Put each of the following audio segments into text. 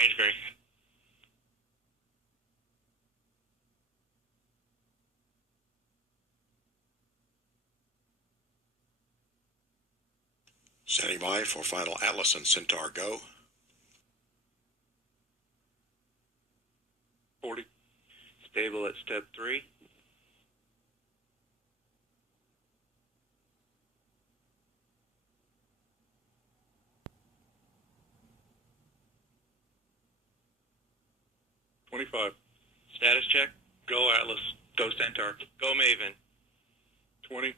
range bearing. Standing by for final Atlas and Centaur go. 40. Stable at step 3. Status check. Go Atlas. Go Centaur. Go Maven. 20.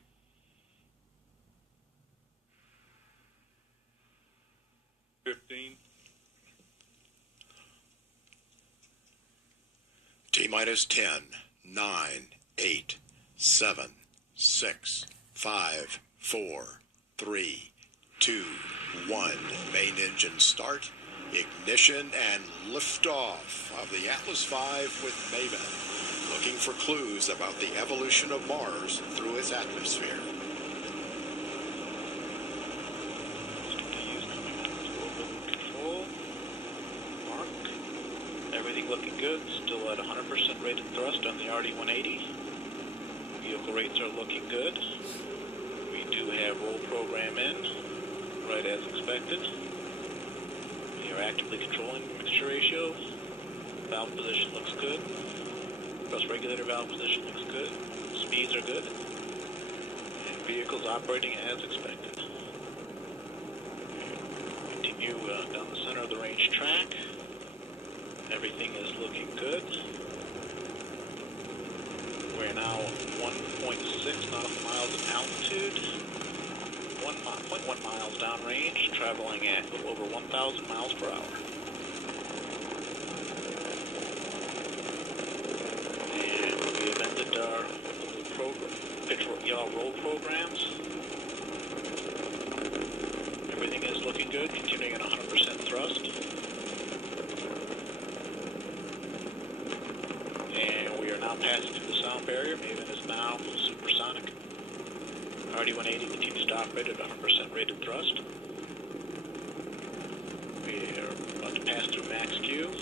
15. T-minus 10, 9, 8, 7, 6, 5, 4, 3, 2, 1. Main engine start, ignition, and liftoff of the Atlas V with Maven, looking for clues about the evolution of Mars through its atmosphere. Everything looking good, still at 100% rated thrust on the RD-180. Vehicle rates are looking good. We do have roll program in, right as expected. We are actively controlling the mixture ratio. Valve position looks good. Thrust regulator valve position looks good. Speeds are good. And vehicle's operating as expected. Continue down the center of the range track. Everything is looking good. We're now 1.6 nautical miles of altitude, 1.1 miles downrange, traveling at a little over 1,000 miles per hour. And we have ended our roll programs. Everything is looking good, continuing at 100% thrust. Now passing through the sound barrier. Maven is now supersonic. RD-180 continues to operate at 100% rated thrust. We are about to pass through max Q.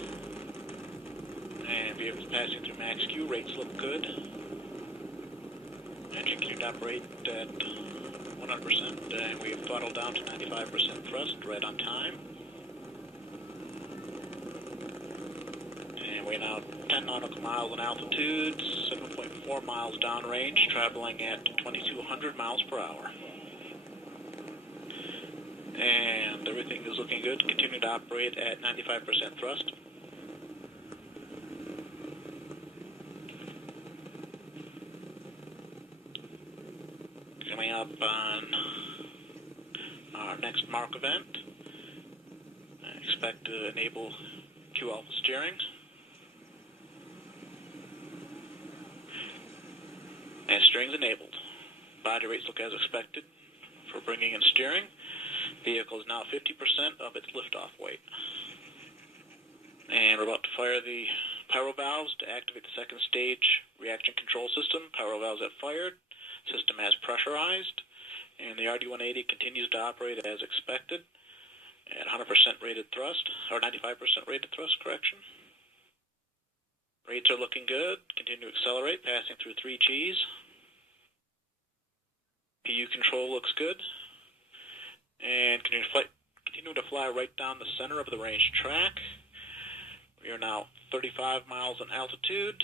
And vehicles passing through max Q. Rates look good. Engine continues to operate at 100%. And we have throttled down to 95% thrust, right on time. And we're now 10 nautical miles in altitude, 7.4 miles downrange, traveling at 2,200 miles per hour. And everything is looking good. Continue to operate at 95% thrust. Coming up on our next mark event, I expect to enable Q alpha steering. And steering's enabled. Body rates look as expected for bringing in steering. Vehicle is now 50% of its liftoff weight. And we're about to fire the pyro valves to activate the second stage reaction control system. Pyro valves have fired. System has pressurized. And the RD-180 continues to operate as expected at 100% rated thrust, or 95% rated thrust, correction. Rates are looking good. Continue to accelerate, passing through 3 Gs. PU control looks good. And continue to fly right down the center of the range track. We are now 35 miles in altitude,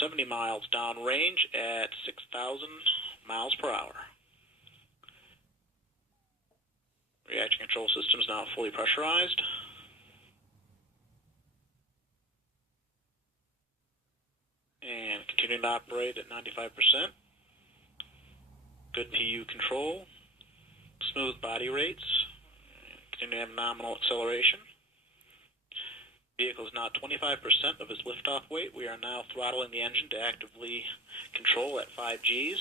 70 miles downrange at 6,000 miles per hour. Reaction control system is now fully pressurized. And continuing to operate at 95%. Good PU control. Smooth body rates. Continue to have nominal acceleration. Vehicle is now 25% of its liftoff weight. We are now throttling the engine to actively control at 5 Gs.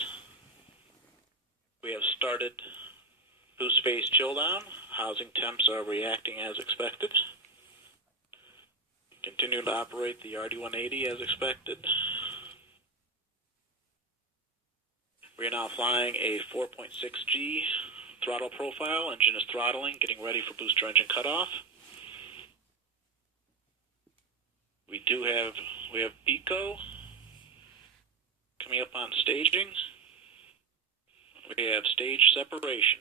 We have started boost phase chill down. Housing temps are reacting as expected. Continue to operate the RD-180 as expected. We are now flying a 4.6G throttle profile. Engine is throttling, getting ready for booster engine cutoff. We have eco coming up on staging. We have stage separation.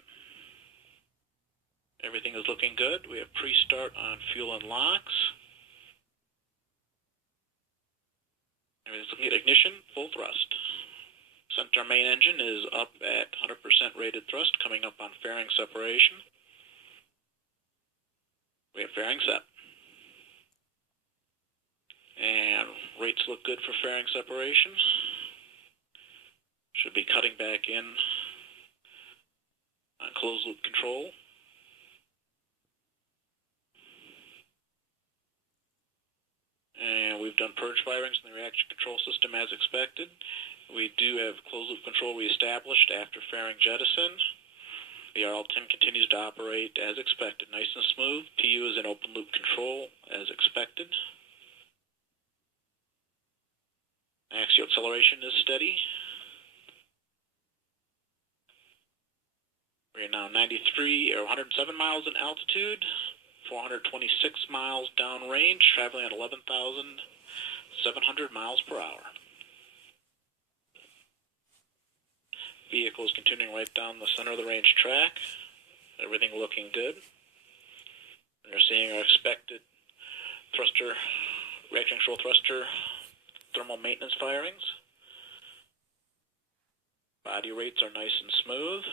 Everything is looking good. We have pre-start on fuel and locks. Everything's looking at ignition, full thrust. Centaur main engine is up at 100% rated thrust, coming up on fairing separation. We have fairing set. And rates look good for fairing separation. Should be cutting back in on closed loop control. And we've done purge firings in the reaction control system as expected. We do have closed loop control reestablished after fairing jettison. The RL-10 continues to operate as expected, nice and smooth. PU is in open loop control as expected. Axial acceleration is steady. We are now 107 miles in altitude, 426 miles downrange, traveling at 11,700 miles per hour. Vehicle is continuing right down the center of the range track. Everything looking good. We're seeing our expected thruster, reaction control thruster, thermal maintenance firings. Body rates are nice and smooth.